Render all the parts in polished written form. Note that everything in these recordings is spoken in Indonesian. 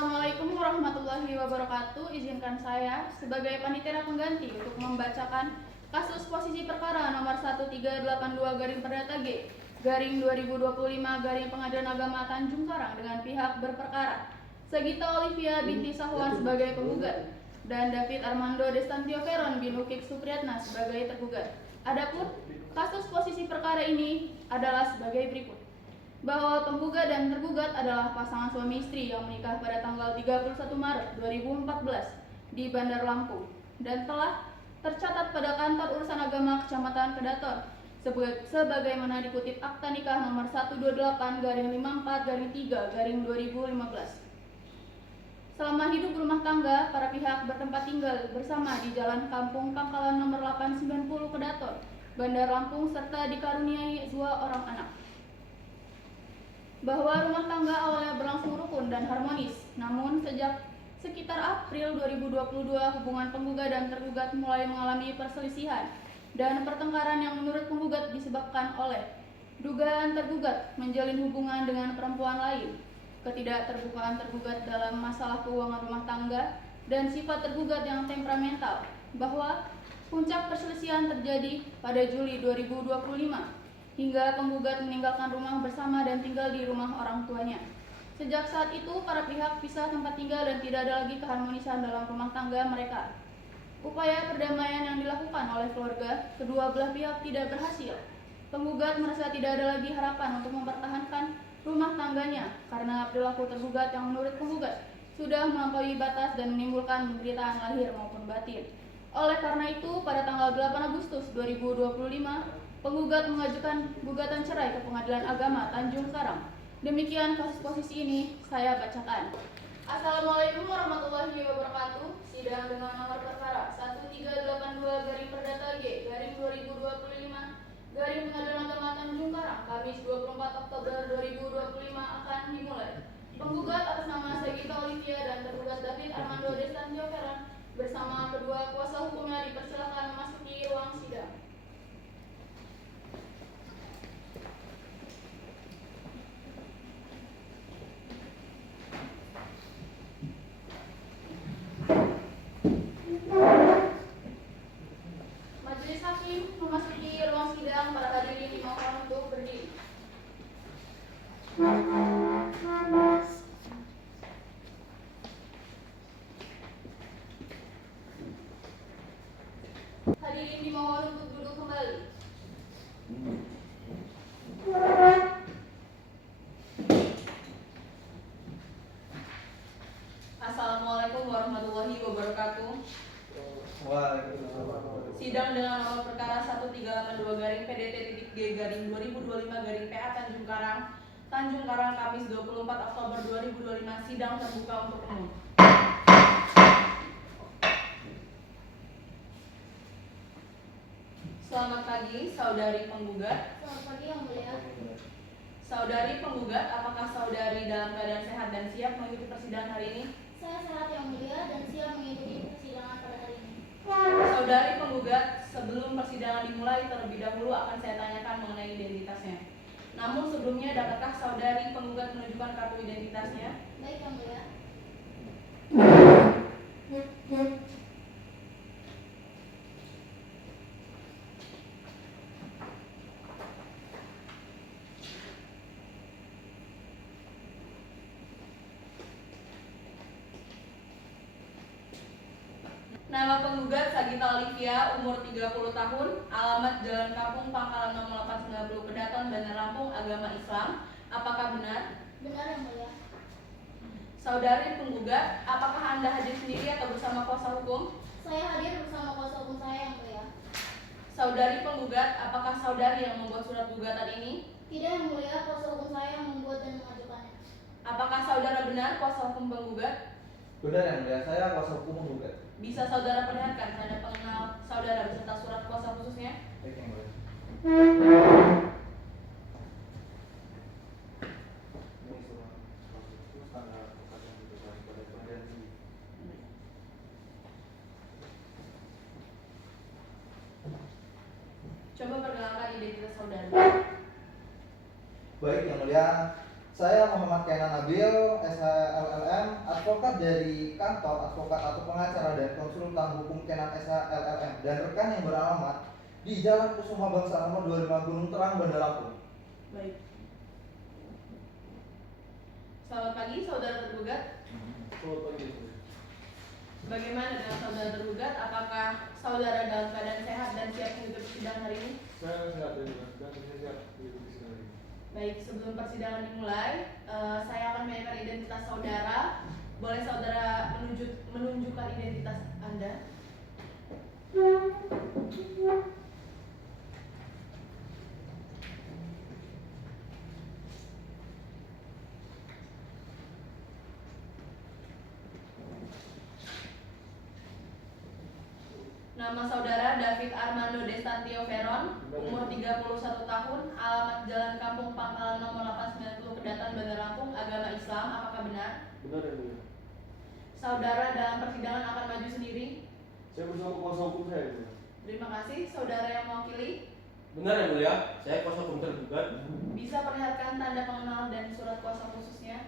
Assalamualaikum warahmatullahi wabarakatuh. Izinkan saya sebagai panitia pengganti untuk membacakan kasus posisi perkara nomor 1382 garing Perdata G garing 2025 garing Pengadilan Agama Tanjung Karang dengan pihak berperkara Sagita Olivia binti Sahwan sebagai penggugat dan David Armando Destantio Veron bin Ukik Supriyatna sebagai tergugat. Adapun kasus posisi perkara ini adalah sebagai berikut: bahwa penggugat dan tergugat adalah pasangan suami istri yang menikah pada tanggal 31 Maret 2014 di Bandar Lampung dan telah tercatat pada Kantor Urusan Agama Kecamatan Kedaton sebagaimana dikutip Akta Nikah nomor 128/54/3/2015. Selama hidup berumah tangga, para pihak bertempat tinggal bersama di Jalan Kampung Pangkalan nomor 890 Kedaton, Bandar Lampung serta dikaruniai 2 orang anak. Bahwa rumah tangga awalnya berlangsung rukun dan harmonis, namun sejak sekitar April 2022 hubungan penggugat dan tergugat mulai mengalami perselisihan dan pertengkaran yang menurut penggugat disebabkan oleh dugaan tergugat menjalin hubungan dengan perempuan lain, ketidakterbukaan tergugat dalam masalah keuangan rumah tangga, dan sifat tergugat yang temperamental. Bahwa puncak perselisihan terjadi pada Juli 2025 hingga penggugat meninggalkan rumah bersama dan tinggal di rumah orang tuanya. Sejak saat itu, para pihak pisah tempat tinggal dan tidak ada lagi keharmonisan dalam rumah tangga mereka. Upaya perdamaian yang dilakukan oleh keluarga kedua belah pihak tidak berhasil. Penggugat merasa tidak ada lagi harapan untuk mempertahankan rumah tangganya karena perilaku tergugat yang menurut penggugat sudah melampaui batas dan menimbulkan penderitaan lahir maupun batin. Oleh karena itu, pada tanggal 8 Agustus 2025, penggugat mengajukan gugatan cerai ke Pengadilan Agama Tanjung Karang. Demikian kasus posisi ini saya bacakan. Assalamualaikum warahmatullahi wabarakatuh. Sidang dengan nomor perkara 1382 garing Perdata G garing 2025 garing Pengadilan Agama Tanjung Karang, Kamis 24 Oktober 2025 akan dimulai. Penggugat atas nama Sagita Olivia dan tergugat David Armando Destantio Veron bersama kedua kuasa hukumnya dipersilakan memasuki ruang sidang. Majelis Hakim memasuki ruang sidang. Para hadirin dimohon untuk berdiri. Hadirin dimohon untuk duduk kembali. Assalamualaikum warahmatullahi wabarakatuh. Sidang dengan nomor perkara 1382 garing PDT.G garing 2025 garing PA Tanjung Karang, Kamis 24 Oktober 2025. Sidang terbuka untuk umum. Selamat pagi, saudari penggugat. Selamat pagi, Yang Mulia. Saudari penggugat, apakah saudari dalam keadaan sehat dan siap mengikuti persidangan hari ini? Saya sehat, Yang Mulia, dan siap mengikuti persidangan pada hari ini. Saudari penggugat, sebelum persidangan dimulai terlebih dahulu akan saya tanyakan mengenai identitasnya. Namun sebelumnya, dapatkah saudari penggugat menunjukkan kartu identitasnya? Baik, Yang Mulia. Nama penggugat Sagita Olivia, umur 30 tahun, alamat Jalan Kampung Pangkalan nomor 890 Kedaton, Bandar Lampung, agama Islam. Apakah benar? Benar, Yang Mulia. Saudari penggugat, apakah Anda hadir sendiri atau bersama kuasa hukum? Saya hadir bersama kuasa hukum saya, Yang Mulia. Saudari penggugat, apakah saudari yang membuat surat gugatan ini? Tidak, Yang Mulia, kuasa hukum saya yang membuat dan mengajukannya. Apakah saudara benar kuasa hukum penggugat? Benar, Yang Mulia, saya kuasa hukum penggugat. Bisa saudara perlihatkan tanda pengenal saudara beserta surat kuasa khususnya? Baik, Yang Mulia. Ini surat khusus tanggal yang diberikan kepada Pengadilan Tinggi. Coba perkenalkan identitas saudara. Baik, Yang Mulia, Saya Muhammad Kenan Nabil, SHLLM, advokat dari kantor advokat atau pengacara dan konsultan hukum Kenan SHLLM dan rekan yang beralamat di Jalan Kusuma Bangsa nomor 25 Gunung Terang, Bandar Lampung. Baik. Selamat pagi saudara tergugat. Selamat pagi. Bu. Bagaimana dengan saudara tergugat? Apakah saudara dalam keadaan sehat dan siap mengikuti sidang hari ini? Saya sehat ya, Bu. Dan saya siap mengikuti sidang ini. Baik, sebelum persidangan dimulai, saya akan menanyakan identitas saudara. Boleh saudara menunjukkan identitas Anda? Nama saudara David Armando Destantio Veron, umur 31 tahun, alamat Jalan Kampung Pangkalan nomor 890 Kedatan, Bandar Lampung, agama Islam, apakah benar? Benar ya, Bu. Saudara dalam persidangan akan maju sendiri? Saya bersama kuasa hukum saya, Bu. Terima kasih. Saudara yang mewakili, Benar ya mulia, saya kuasa hukum tergugat. bisa perlihatkan tanda pengenal dan surat kuasa khususnya?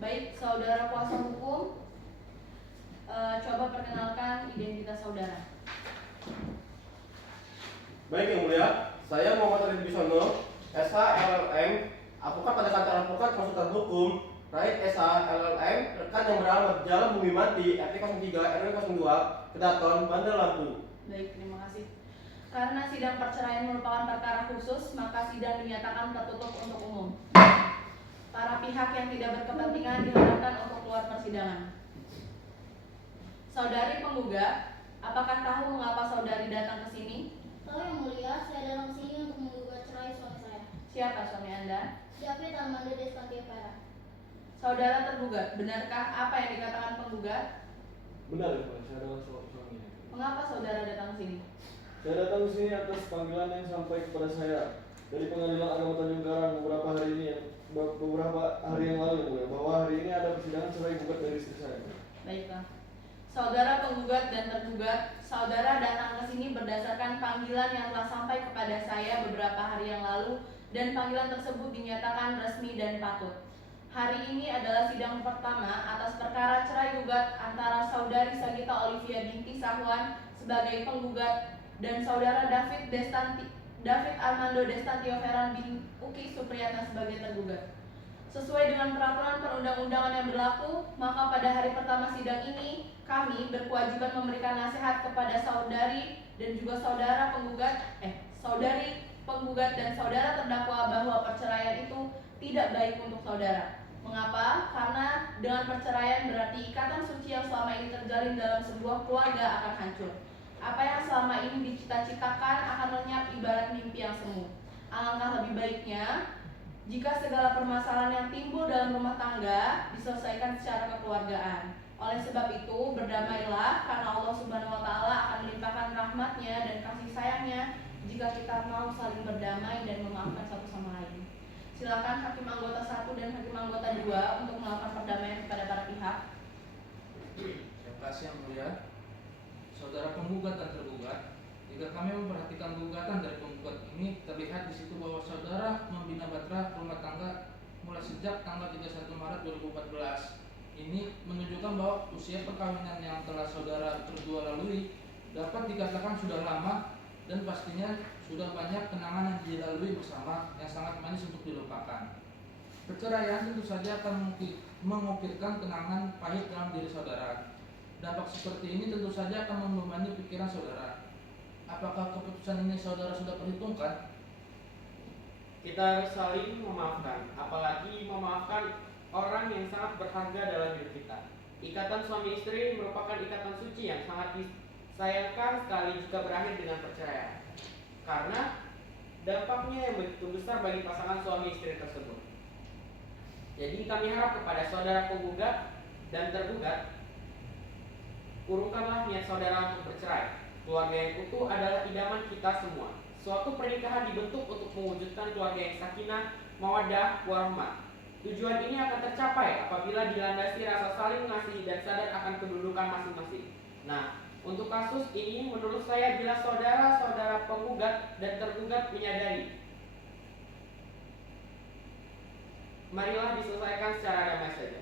Baik, saudara kuasa hukum, coba perkenalkan identitas saudara. Baik yang mulia, saya Muhammad Arif Bisono, SHLLM, advokat pada kantor advokat konsultan hukum, Raid SHLLM, rekan yang beralamat Jalan Bumi Mati, RT 03 RW 02, Kedaton, Bandar Lampung. Baik, terima kasih. Karena sidang perceraian merupakan perkara khusus, maka sidang dinyatakan tertutup untuk umum. Para pihak yang tidak berkepentingan diharapkan untuk keluar persidangan. Saudari penggugat, apakah tahu mengapa saudari datang ke sini? Tahu yang mulia, saya datang ke sini untuk menggugat cerai suami saya. Siapa suami Anda? David Armando Destantio Veron. Saudara tergugat, benarkah apa yang dikatakan penggugat? Benar ya, Pak. Saya adalah suaminya. Mengapa saudara datang ke sini? Saya datang ke sini atas panggilan yang sampai kepada saya dari Pengadilan Agama Tanjung Karang beberapa hari yang lalu, Bu, bahwa hari ini ada persidangan cerai gugat dari istri saya. Baiklah. Saudara penggugat dan tergugat, saudara datang ke sini berdasarkan panggilan yang telah sampai kepada saya beberapa hari yang lalu dan panggilan tersebut dinyatakan resmi dan patut. Hari ini adalah sidang pertama atas perkara cerai gugat antara saudari Sagita Olivia binti Sahwan sebagai penggugat dan saudara David Armando Destantio Veron bin Uki Supriyatna sebagai tergugat. Sesuai dengan peraturan perundang-undangan yang berlaku, maka pada hari pertama sidang ini kami berkewajiban memberikan nasihat kepada saudari dan juga saudari penggugat dan saudara terdakwa bahwa perceraian itu tidak baik untuk saudara. Mengapa? Karena dengan perceraian berarti ikatan suci yang selama ini terjalin dalam sebuah keluarga akan hancur. Apa yang selama ini dicita-citakan akan lenyap ibarat mimpi yang semu. Alangkah lebih baiknya jika segala permasalahan yang timbul dalam rumah tangga diselesaikan secara kekeluargaan. Oleh sebab itu, berdamailah karena Allah Subhanahu wa taala akan melimpahkan rahmat-Nya dan kasih sayang-Nya jika kita mau saling berdamai dan memaafkan satu sama lain. Silakan Hakim Anggota 1 dan Hakim Anggota 2 untuk melakukan perdamaian kepada para pihak. Terima kasih yang mulia. Saudara penggugat dan tergugat, jika kami memperhatikan gugatan dari penggugat ini, terlihat di situ bahwa saudara membina batra rumah tangga mulai sejak tanggal 31 Maret 2014. Ini menunjukkan bahwa usia perkawinan yang telah saudara berdua lalui dapat dikatakan sudah lama dan pastinya sudah banyak kenangan yang dilalui bersama yang sangat manis untuk dilupakan. Perceraian tentu saja akan mengukirkan kenangan pahit dalam diri saudara. Dampak seperti ini tentu saja akan membebani pikiran saudara. Apakah keputusan ini saudara sudah perhitungkan? Kita harus saling memaafkan, apalagi memaafkan orang yang sangat berharga dalam hidup kita. Ikatan suami istri merupakan ikatan suci yang sangat disayangkan sekali jika berakhir dengan perceraian, karena dampaknya yang begitu besar bagi pasangan suami istri tersebut. Jadi kami harap kepada saudara penggugat dan tergugat, urungkanlah niat saudara untuk bercerai. Keluarga yang utuh adalah idaman kita semua. Suatu pernikahan dibentuk untuk mewujudkan keluarga yang sakinah, mawaddah, warahmah. Tujuan ini akan tercapai apabila dilandasi rasa saling mengasihi dan sadar akan kedudukan masing-masing. Nah, untuk kasus ini menurut saya bila saudara-saudara penggugat dan tergugat menyadari, marilah diselesaikan secara damai saja.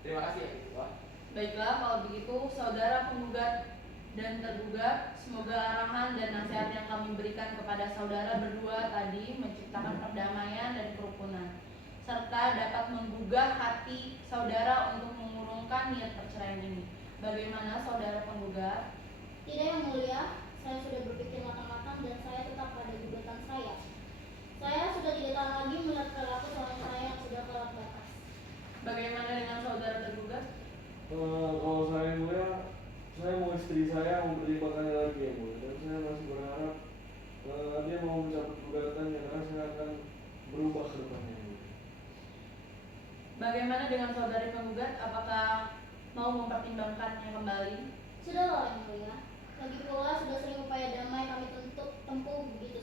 Terima kasih ya. Wah. Baiklah, kalau begitu saudara penggugat dan tergugat, semoga arahan dan nasihat yang kami berikan kepada saudara berdua tadi menciptakan perdamaian dan kerukunan, serta dapat menggugah hati saudara untuk mengurungkan niat perceraian ini. Bagaimana saudara penggugat? Tidak yang mulia, saya sudah berpikir matang-matang dan saya tetap pada gugatan saya. Saya sudah tidak tahan lagi melihat perilaku suami saya yang sudah kelewat batas. Bagaimana dengan saudara tergugat? Kalau saya mulia, saya mau istri saya mau berlibatkannya lagi ya mulia, dan saya masih berharap dia mau mencabut gugatannya karena saya akan berubah ke depannya. Bagaimana dengan saudari penggugat? Apakah mau mempertimbangkannya kembali? Sudahlah yang mulia. Lagi pula sudah sering upaya damai kami tempuh begitu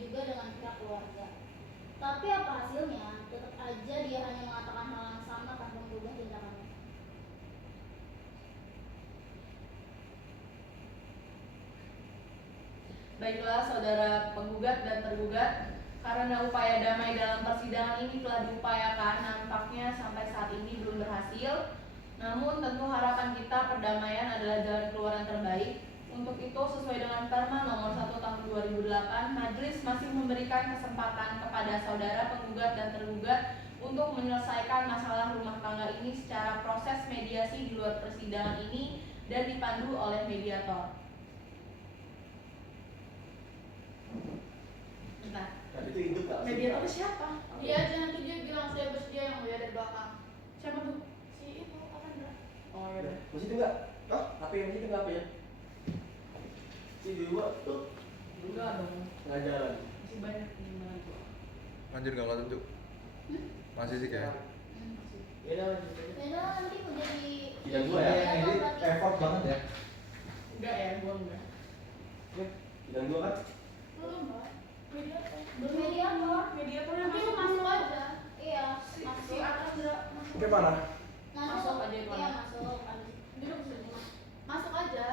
juga dengan pihak keluarga. Tapi apa hasilnya? Tetap aja dia hanya mengatakan hal yang sama tanpa mengubah tindakannya. Baiklah saudara penggugat dan tergugat, karena upaya damai dalam persidangan ini telah diupayakan, nampaknya sampai saat ini belum berhasil. Namun tentu harapan kita perdamaian adalah jalan keluar yang terbaik. Untuk itu sesuai dengan Perma nomor 1 tahun 2008, majelis masih memberikan kesempatan kepada saudara penggugat dan tergugat untuk menyelesaikan masalah rumah tangga ini secara proses mediasi di luar persidangan ini dan dipandu oleh mediator. Bentar. Tadi itu hidup gak? Mediator siapa? Dia aja nanti dia bilang saya bersedia yang mulia dari belakang. Siapa tuh? Si itu Avandra. Oh ya. Masih itu enggak? Oh, HP yang itu enggak apa ya? Si dua tuh Enggak dong. nggak jalan. Masih banyak gimana tuh? Anjir gak tunjuk. Masih sih kayak. Masih. Ya udah lanjut aja. Beda nanti mau jadi Tidak gua ya. Yang ini effort banget ya. Enggak ya, gua enggak. Dan dua kan? Belum, Mbak. Mediator. Bermediator. Mediator yang Nanti masuk lu masuk aja. Iya, Si masuk. Avandra masuk. Gimana? Masuk aja itu Iya, anak. masuk. Duduk sini. Masuk aja.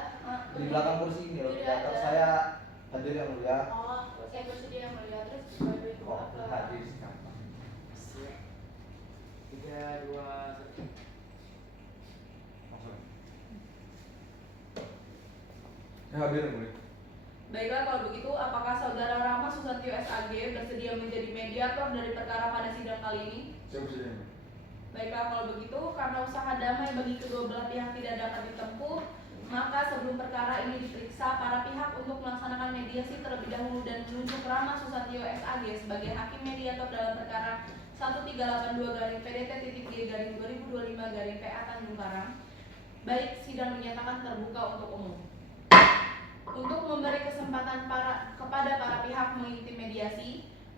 Di belakang kursi ini loh. Belakang saya hadir yang mulia. Oh, saya bersedia yang mulia. Terus baju itu Oh, ke hadir sekarang. 3, 2, 1. Langsung. Saya hadir yang mulia. Baiklah kalau begitu, apakah saudara Rama Susatyo SAG bersedia menjadi mediator dari perkara pada sidang kali ini? Saya bersedia. Baiklah kalau begitu, karena usaha damai bagi kedua belah pihak tidak dapat ditempuh, maka sebelum perkara ini diperiksa, para pihak untuk melaksanakan mediasi terlebih dahulu dan menunjuk Rama Susatyo SAG sebagai hakim mediator dalam perkara 1382-PDT-G-2025-PA Tanjung Karang. Baik, sidang dinyatakan terbuka untuk umum. Untuk memberi kesempatan kepada para pihak mengikuti mediasi,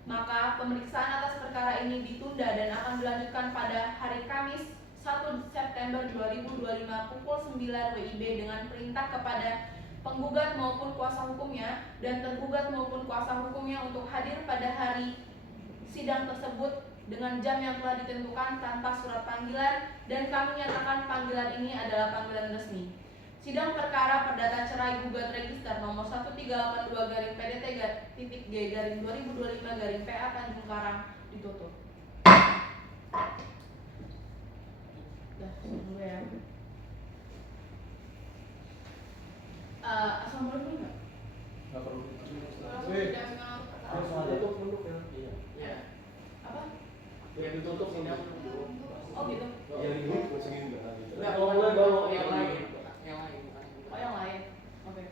maka pemeriksaan atas perkara ini ditunda dan akan dilanjutkan pada hari Kamis 1 September 2025 pukul 9 WIB dengan perintah kepada penggugat maupun kuasa hukumnya dan tergugat maupun kuasa hukumnya untuk hadir pada hari sidang tersebut dengan jam yang telah ditentukan tanpa surat panggilan, dan kami nyatakan panggilan ini adalah panggilan resmi. Sidang perkara perdata cerai gugat register nomor 1382-PDT-G-2025-PA Tanjung Karang ditutup. Dah, dulu ya. Asal mulai dulu nggak? Nggak perlu. Langsung Wih. sidang dengan perkara. Langsung aja tuh tunduk ya. Iya. Ya. Apa? Yang ditutup Sidang. Oh gitu. Yang ini segini enggak gitu. Enggak, Kalau mulai baru yang lain. Oh yang lain. Oke.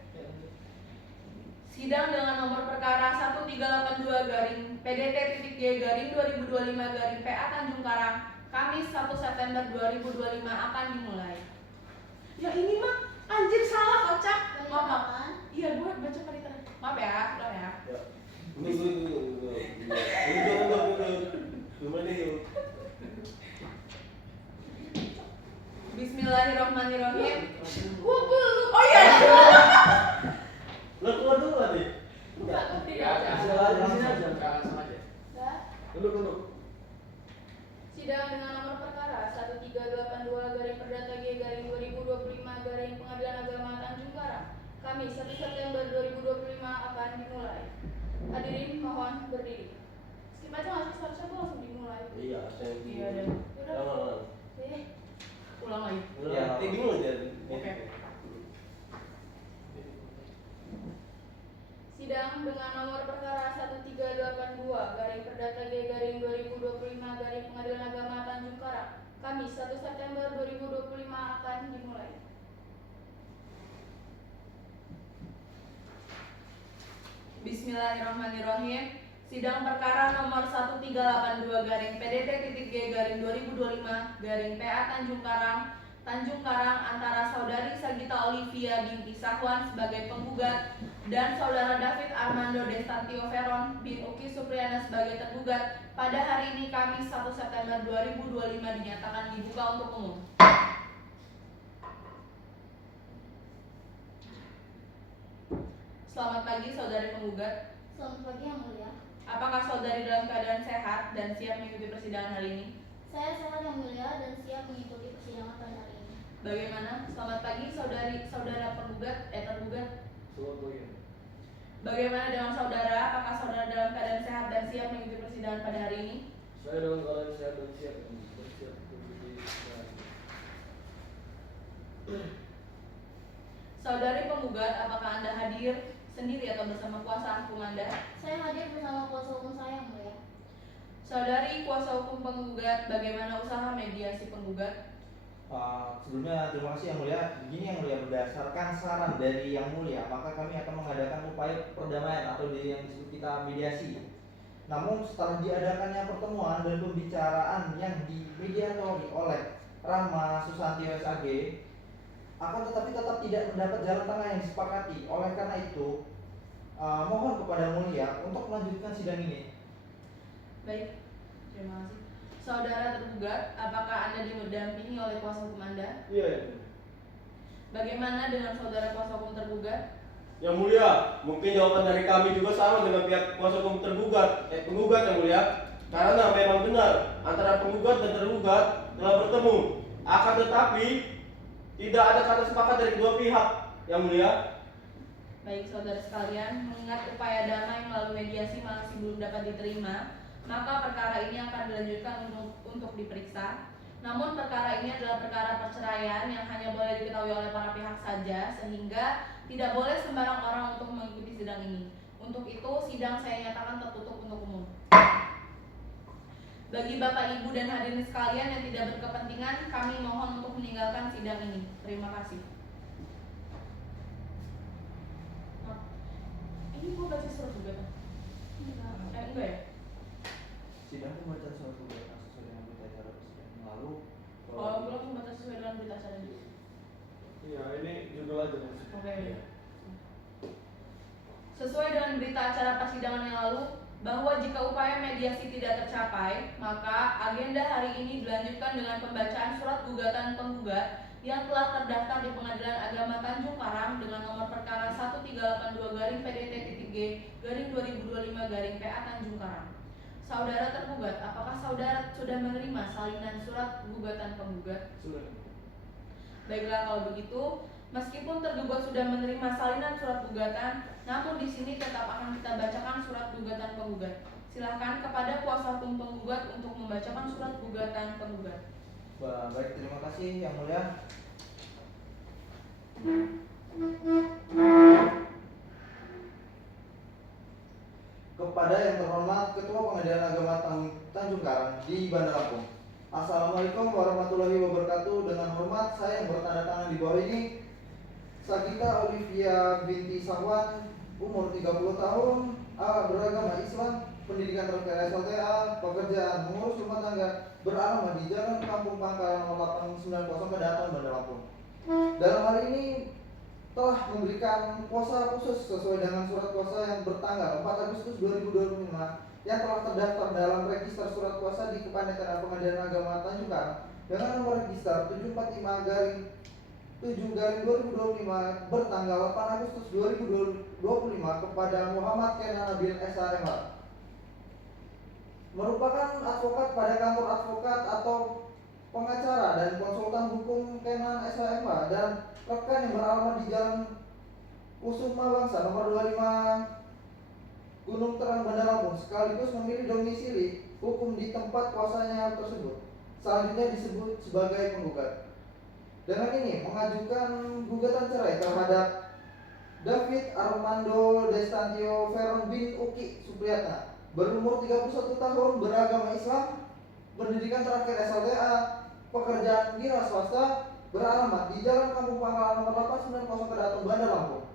Sidang dengan nomor perkara 1382-PDT-G-2025-PA Tanjung Karang, Kamis 1 September 2025 akan dimulai. Ya ini mah anjir salah kocak. Maaf. Iya gue baca pariter. Maaf ya, udah ya. Bismillahirrahmanirrahim. Oh iya. Lo keluar dulu tadi. Buka, berdiri Ya, aja. Silakan di sini aja. Langsung aja. Dah. Duduk. Sidang dengan nomor perkara 1382 garing perdata G garing 2025 garing Pengadilan Agama Tanjung Karang, Kamis 1 September 2025 akan dimulai. Hadirin mohon berdiri. Skip aja nggak sih, seharusnya tuh langsung dimulai. Iya, saya Iya, dan Udah. ulang lagi. Ya, bingung aja. Oke. Sidang dengan nomor perkara 1382 garing perdata G garing 2025 garing Pengadilan Agama Tanjung Karang, Kamis 1 September 2025 akan dimulai. Bismillahirrahmanirrahim. Sidang perkara nomor 1382 garing PDT.G garing 2025 garing PA Tanjung Karang antara Saudari Sagita Olivia binti Sahwan sebagai penggugat dan Saudara David Armando Destantio Veron bin Uki Supriyana sebagai tergugat pada hari ini Kamis 1 September 2025 dinyatakan dibuka untuk umum. Selamat pagi saudari penggugat. Selamat pagi yang mulia. Apakah saudari dalam keadaan sehat dan siap mengikuti persidangan hari ini? Saya sehat yang mulia dan siap mengikuti persidangan pada hari ini. Bagaimana? Selamat pagi saudara tergugat. Selamat pagi. Bagaimana dengan saudara? Apakah saudara dalam keadaan sehat dan siap mengikuti persidangan pada hari ini? Saya dalam keadaan sehat dan siap bersiap mengikuti persidangan. Saudari penggugat, apakah Anda hadir sendiri atau bersama kuasa hukum Anda? Saya hadir bersama kuasa hukum saya yang mulia. Saudari kuasa hukum penggugat, bagaimana usaha mediasi penggugat? Sebelumnya terima kasih yang mulia. Begini yang mulia, berdasarkan saran dari yang mulia, maka kami akan mengadakan upaya perdamaian atau yang disebut kita mediasi. Namun setelah diadakannya pertemuan dan pembicaraan yang dimediatori oleh Rahma Susanti SAG, akan tetapi tetap tidak mendapat jalan tengah yang disepakati. Oleh karena itu, mohon kepada mulia untuk melanjutkan sidang ini. Baik, terima kasih. Saudara tergugat, apakah Anda didampingi oleh kuasa hukum Anda? Iya ya. Bagaimana dengan saudara kuasa hukum tergugat? Yang mulia, mungkin jawaban dari kami juga sama dengan pihak kuasa hukum penggugat yang mulia. Karena memang benar antara penggugat dan tergugat telah bertemu. Akan tetapi tidak ada kata sepakat dari kedua pihak yang mulia. Baik saudara sekalian, mengingat upaya damai melalui mediasi masih belum dapat diterima, maka perkara ini akan dilanjutkan untuk diperiksa. Namun perkara ini adalah perkara perceraian yang hanya boleh diketahui oleh para pihak saja, sehingga tidak boleh sembarang orang untuk mengikuti sidang ini. Untuk itu, sidang saya nyatakan tertutup untuk umum. Bagi Bapak, Ibu, dan hadirin sekalian yang tidak berkepentingan, kami mohon untuk meninggalkan sidang ini. Terima kasih. Ini gue baca surat gugatan. Enggak ya? Sidang pembacaan surat gugatan sesuai dengan berita acara persidangan lalu. Kalau gue langsung baca sesuai dengan berita acara dulu. Iya, ini judul aja Mas. Oke. Sesuai dengan berita acara persidangan yang lalu, bahwa jika upaya mediasi tidak tercapai, maka agenda hari ini dilanjutkan dengan pembacaan surat gugatan penggugat yang telah terdaftar di Pengadilan Agama Tanjung Karang dengan nomor perkara 1382 garing PDT.G garing 2025 garing PA Tanjung Karang. Saudara tergugat, apakah saudara sudah menerima salinan surat gugatan penggugat? Sudah. Baiklah kalau begitu, meskipun tergugat sudah menerima salinan surat gugatan, namun di sini tetap akan kita bacakan surat gugatan penggugat. Silahkan kepada kuasa hukum penggugat untuk membacakan surat gugatan penggugat. Baik, terima kasih yang mulia. Kepada yang terhormat Ketua Pengadilan Agama Tanjung Karang di Bandar Lampung. Assalamualaikum warahmatullahi wabarakatuh. Dengan hormat saya yang bertanda tangan di bawah ini, Sagita Olivia binti Sahwan, umur 30 tahun, beragama Islam, pendidikan terakhir SLTA, pekerjaan mengurus rumah tangga, beralamat di Jalan Kampung Pangkalan 890 Kedaton, Bandar Lampung. Dalam hal ini telah memberikan kuasa khusus sesuai dengan surat kuasa yang bertanggal 4 Agustus 2025 yang telah terdaftar dalam register surat kuasa di Kepanitiaan Pengadilan Agama Tanjung Karang dengan nomor register 745 garing 7/2025 bertanggal 8 Agustus 2025 kepada Muhammad Kenan Nabil SHMH, merupakan advokat pada kantor advokat atau pengacara dan konsultan hukum Kenan SHMH dan rekan yang beralamat di Jalan Kusuma Bangsa nomor 25 Gunung Terang Bandar Lampung, sekaligus memilih domisili hukum di tempat kuasanya tersebut, selanjutnya disebut sebagai penggugat. Dengan ini mengajukan gugatan cerai terhadap David Armando Destantio Veron bin Uki Supriyatna, berumur 31 tahun, beragama Islam, pendidikan terakhir SLTA, pekerjaan wira swasta, beralamat di Jalan Kampung Pangkalan nomor 890 Kedaton Bandar Lampung.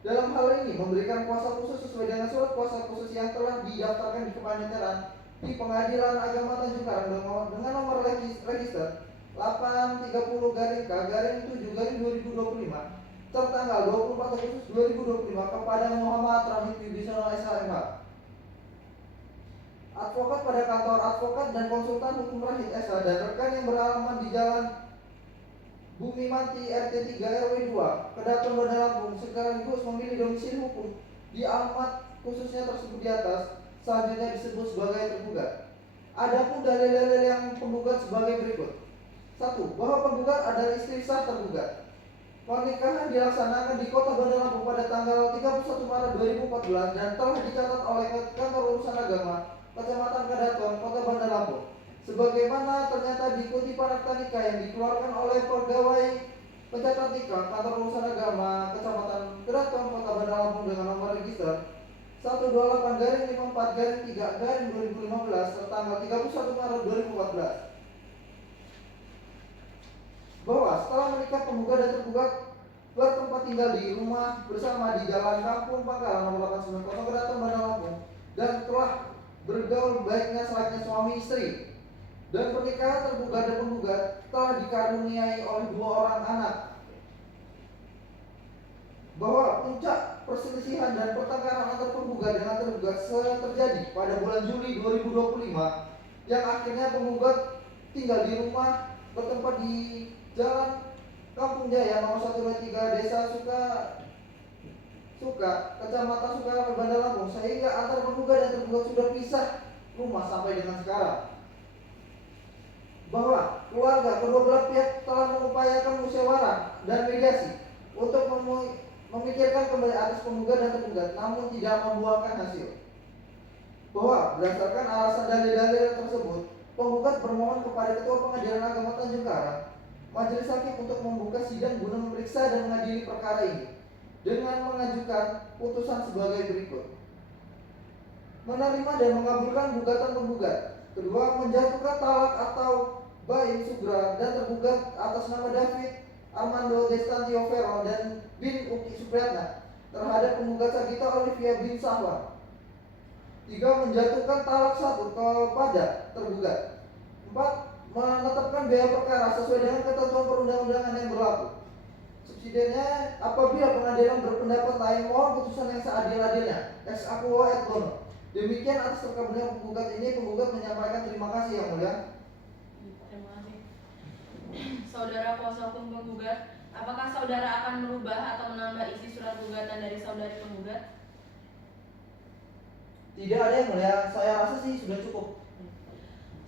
Dalam hal ini memberikan kuasa khusus sesuai dengan surat kuasa khusus yang telah didaftarkan di kepanitiaan di Pengadilan Agama Tanjung Karang dengan nomor register 830-K-7-2025 tertanggal 24 Agustus 2025 kepada Muhammad Rahid Wibisono SHMH, advokat pada kantor advokat dan konsultan hukum Rahid SH dan rekan yang beralamat di Jalan Bumi Manti RT 3 RW 2 Kedaton Bandar Lampung, sekaligus memilih domisili hukum di alamat khususnya tersebut di atas, selanjutnya disebut sebagai tergugat. Adapun dalil-dalil yang penggugat sebagai berikut. 1. Bahwa penggugat adalah istri sah tergugat. Pernikahan dilaksanakan di Kota Bandar Lampung pada tanggal 31 Maret 2014 dan telah dicatat oleh Kantor Urusan Agama Kecamatan Kedaton, Kota Bandar Lampung, sebagaimana ternyata di kutipan akta nikah yang dikeluarkan oleh pegawai pencatat nikah Kantor Urusan Agama Kecamatan Kedaton, Kota Bandar Lampung dengan nomor register 128-54-3-2015 tertanggal 31 Maret 2014, bahwa setelah menikah penggugat dan tergugat bertempat tinggal di rumah bersama di Jalan Kampung Pangkalan nomor 890 Kedaton Bandar Lampung dan telah bergaul baiknya selayaknya suami istri, dan pernikahan tergugat dan penggugat telah dikaruniai oleh 2 orang anak, bahwa puncak perselisihan dan pertengkaran antar penggugat dengan tergugat terjadi pada bulan Juli 2025 yang akhirnya penggugat tinggal di rumah bertempat di Jalan Kampung Jaya nomor 123 Desa Suka, Kecamatan Suka, Bandar Lampung, sehingga antar penggugat dan tergugat sudah pisah rumah sampai dengan sekarang. Bahwa keluarga kedua belah pihak telah mengupayakan musyawarah dan mediasi untuk memikirkan kembali atas penggugat dan tergugat, namun tidak membuahkan hasil. Bahwa berdasarkan alasan dalil-dalil tersebut, penggugat bermohon kepada Ketua Pengadilan Agama Tanjung Karang, Majelis Hakim untuk membuka sidang guna memeriksa dan mengadili perkara ini dengan mengajukan putusan sebagai berikut. Menerima dan mengabulkan gugatan penggugat. Kedua, menjatuhkan talak atau bain sugra dan tergugat atas nama David Armando Destantio Veron dan bin Uki Supriyatna terhadap penggugat Sagita Olivia bin Sahwan. 3. Menjatuhkan talak 1 kepada tergugat. 4. Menetapkan biaya perkara sesuai dengan ketentuan perundang-undangan yang berlaku. Subsidiarnya, apabila pengadilan berpendapat lain, mohon putusan yang seadil-adilnya. Ex aequo et bono. Demikian atas terkabulnya penggugat ini, penggugat menyampaikan terima kasih yang mulia. Terima kasih. Saudara kuasa hukum penggugat, apakah saudara akan merubah atau menambah isi surat gugatan dari saudari penggugat? Tidak ada yang mulia, saya rasa sih sudah cukup.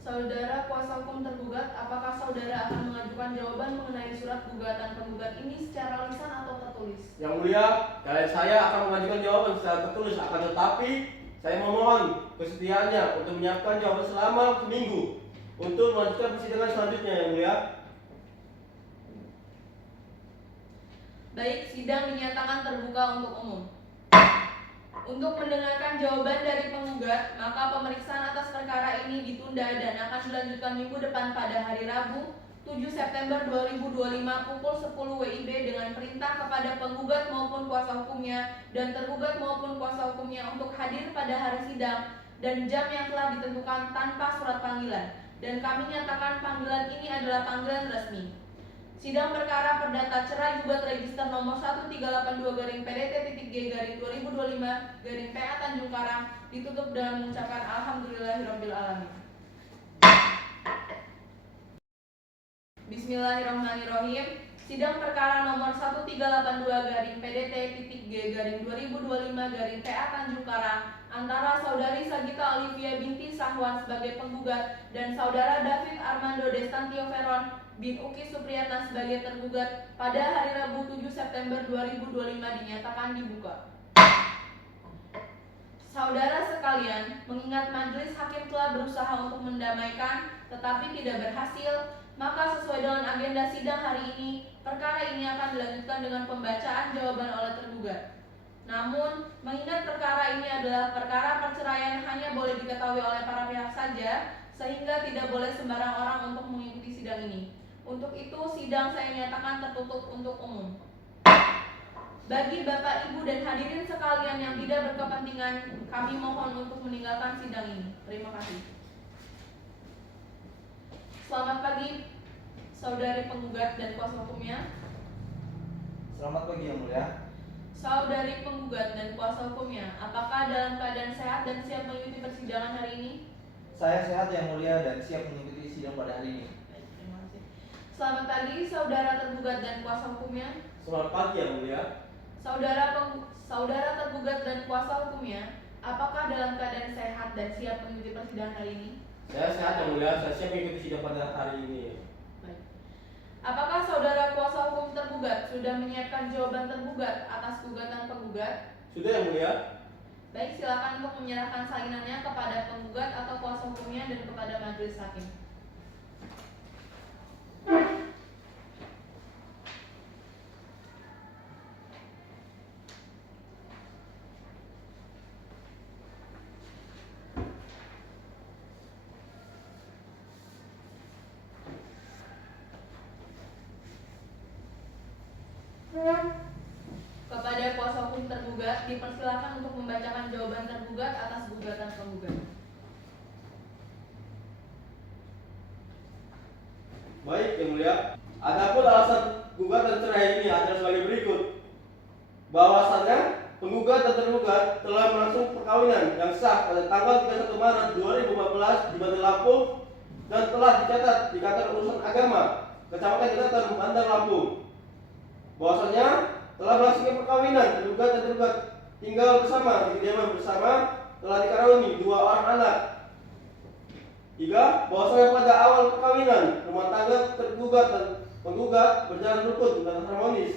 Saudara kuasa hukum tergugat, apakah saudara akan mengajukan jawaban mengenai surat gugatan penggugat ini secara lisan atau tertulis? Yang mulia, klien saya akan mengajukan jawaban secara tertulis, akan tetapi saya memohon kesediaannya untuk menyiapkan jawaban selama seminggu untuk melanjutkan persidangan selanjutnya, yang mulia. Baik, sidang dinyatakan terbuka untuk umum. Untuk mendengarkan jawaban dari penggugat, maka pemeriksaan atas perkara ini ditunda dan akan dilanjutkan minggu depan pada hari Rabu 7 September 2025 pukul 10 WIB dengan perintah kepada penggugat maupun kuasa hukumnya dan tergugat maupun kuasa hukumnya untuk hadir pada hari sidang dan jam yang telah ditentukan tanpa surat panggilan, dan kami nyatakan panggilan ini adalah panggilan resmi. Sidang perkara perdata cerai gugat register nomor 1382-PDT.G/2025-PA Tanjung Karang ditutup dengan mengucapkan alhamdulillahirabbil alamin. Bismillahirrahmanirrahim. Sidang perkara nomor 1382-PDT-G-2025-PA Tanjung Karang antara Saudari Sagita Olivia binti Sahwan sebagai penggugat dan Saudara David Armando Destantio Veron bin Uki Supriyatna sebagai tergugat pada hari Rabu 7 September 2025 dinyatakan dibuka. Saudara sekalian, mengingat majelis hakim telah berusaha untuk mendamaikan tetapi tidak berhasil, maka sesuai dengan agenda sidang hari ini, perkara ini akan dilanjutkan dengan pembacaan jawaban oleh tergugat. Namun, mengingat perkara ini adalah perkara perceraian hanya boleh diketahui oleh para pihak saja, sehingga tidak boleh sembarang orang untuk mengikuti sidang ini. Untuk itu, sidang saya nyatakan tertutup untuk umum. Bagi Bapak, Ibu, dan hadirin sekalian yang tidak berkepentingan, kami mohon untuk meninggalkan sidang ini. Terima kasih. Selamat pagi, Saudari penggugat dan kuasa hukumnya. Selamat pagi Yang Mulia. Saudari penggugat dan kuasa hukumnya, apakah dalam keadaan sehat dan siap mengikuti persidangan hari ini? Saya sehat Yang Mulia dan siap mengikuti sidang pada hari ini. Baik, terima kasih. Selamat pagi, saudara tergugat dan kuasa hukumnya. Selamat pagi Yang Mulia. Saudara tergugat dan kuasa hukumnya, apakah dalam keadaan sehat dan siap mengikuti persidangan hari ini? Saya sehat Yang Mulia, saya siap mengikuti sidang pada hari ini. Baik. Apakah saudara kuasa hukum tergugat sudah menyiapkan jawaban tergugat atas gugatan penggugat? Sudah Yang Mulia. Baik, silakan untuk menyerahkan salinannya kepada penggugat atau kuasa hukumnya dan kepada majelis hakim. Kepada kuasa hukum tergugat, dipersilakan untuk membacakan jawaban tergugat atas gugatan penggugat. Baik Yang Mulia. Adapun alasan gugatan cerai ini adalah sebagai berikut. Bahwasannya penggugat dan tergugat telah berlangsung perkawinan yang sah pada tanggal 31 Maret 2014 di Bandar Lampung dan telah dicatat di Kantor Urusan Agama, Kecamatan Gedatan, Bandar Lampung. Bahwasanya telah berlangsungnya perkawinan tergugat dan tergugat tinggal bersama di kediaman bersama, telah dikaruniai 2 orang anak. 3. Bahwasanya pada awal perkawinan rumah tangga tergugat dan penggugat berjalan rukun dan harmonis.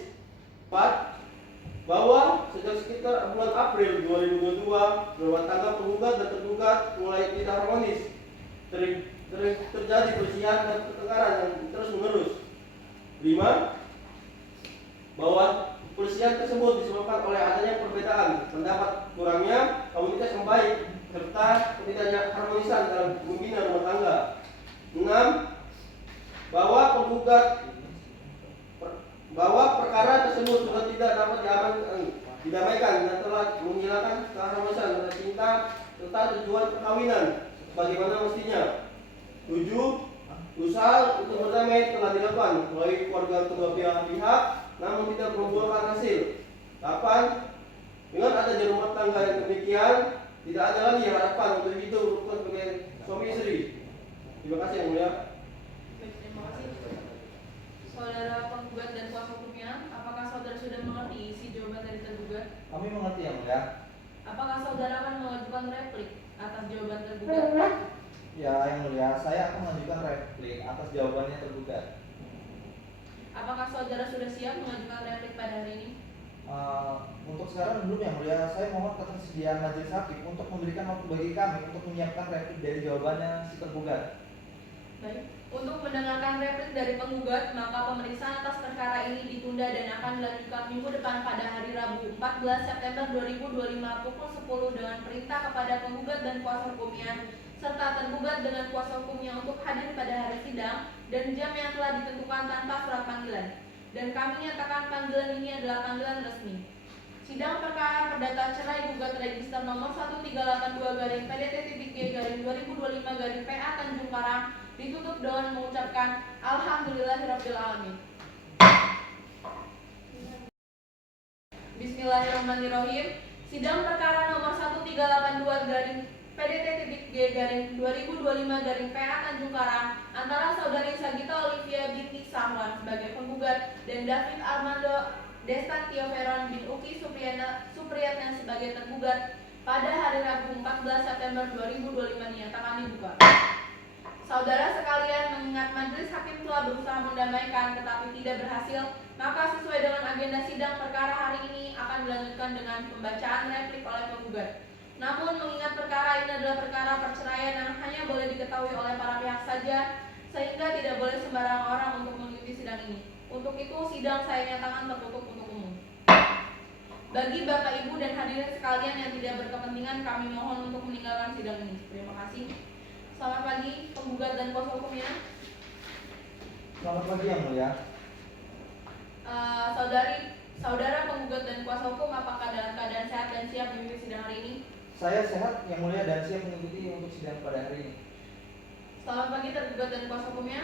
4. Bahwa sejak sekitar bulan April 2022 rumah tangga penggugat dan tergugat mulai tidak harmonis, terjadi perselisihan dan pertengkaran yang terus menerus. 5. Bahwa perselisihan tersebut disebabkan oleh adanya perbedaan pendapat, kurangnya komunikasi yang baik, serta ketidaknya harmonisan dalam membina rumah tangga. 6. Bahwa perkara tersebut sudah tidak dapat didamaikan dan telah menghilangkan keharmonisan rasa cinta serta tujuan perkawinan bagaimana mestinya. 7. Usaha untuk berdamai telah dilakukan melalui keluarga kedua pihak namun tidak membuahkan hasil. 8. Dengan adanya rumah tangga yang demikian, tidak ada lagi harapan untuk hidup rukun sebagai suami istri. Terima kasih Yang Mulia. Baik, terima kasih. Saudara penggugat dan kuasa hukumnya, apakah saudara sudah mengerti isi jawaban dari tergugat? Kami mengerti Yang Mulia. Apakah saudara akan mengajukan replik atas jawaban tergugat? Ya Yang Mulia, saya akan mengajukan replik atas jawabannya tergugat. Apakah saudara sudah siap mengajukan replik pada hari ini? Untuk sekarang belum Yang Mulia, saya mohon ketersediaan majelis hakim untuk memberikan waktu bagi kami untuk menyiapkan replik dari jawabannya si tergugat. Baik, untuk mendengarkan replik dari penggugat, maka pemeriksaan atas perkara ini ditunda dan akan dilanjutkan minggu depan pada hari Rabu 14 September 2025 pukul 10 dengan perintah kepada penggugat dan kuasa hukumnya serta tergugat dengan kuasa hukumnya untuk hadir pada hari sidang dan jam yang telah ditentukan tanpa surat panggilan. Dan kami nyatakan panggilan ini adalah panggilan resmi. Sidang perkara perdata cerai gugat register nomor 1382-PDT-G-2025-PA Tanjung Karang ditutup dengan mengucapkan Alhamdulillahirrabbilalamin. Bismillahirrahmanirrahim. Sidang perkara nomor 1382-PDT PDT.G/2025-PA Tanjung Karang antara saudari Sagita Olivia binti Sahwan sebagai penggugat dan David Armando Destantio Veron bin Uki Supriyatna sebagai tergugat pada hari Rabu 14 September 2025 dinyatakan dibuka. Saudara sekalian, mengingat majelis hakim telah berusaha mendamaikan tetapi tidak berhasil, maka sesuai dengan agenda sidang perkara hari ini akan dilanjutkan dengan pembacaan replik oleh penggugat. Namun mengingat perkara ini adalah perkara perceraian yang hanya boleh diketahui oleh para pihak saja, sehingga tidak boleh sembarang orang untuk mengikuti sidang ini. Untuk itu sidang saya nyatakan tertutup untuk umum. Bagi Bapak Ibu dan hadirin sekalian yang tidak berkepentingan, kami mohon untuk meninggalkan sidang ini. Terima kasih. Selamat pagi penggugat dan kuasa hukumnya. Selamat pagi yang mulia. Saudara penggugat dan kuasa hukum, apakah dalam keadaan sehat dan siap mengikuti sidang hari ini? Saya sehat yang mulia dan siap mengikuti untuk sidang pada hari ini. Selamat pagi tergugat dan kuasa hukumnya.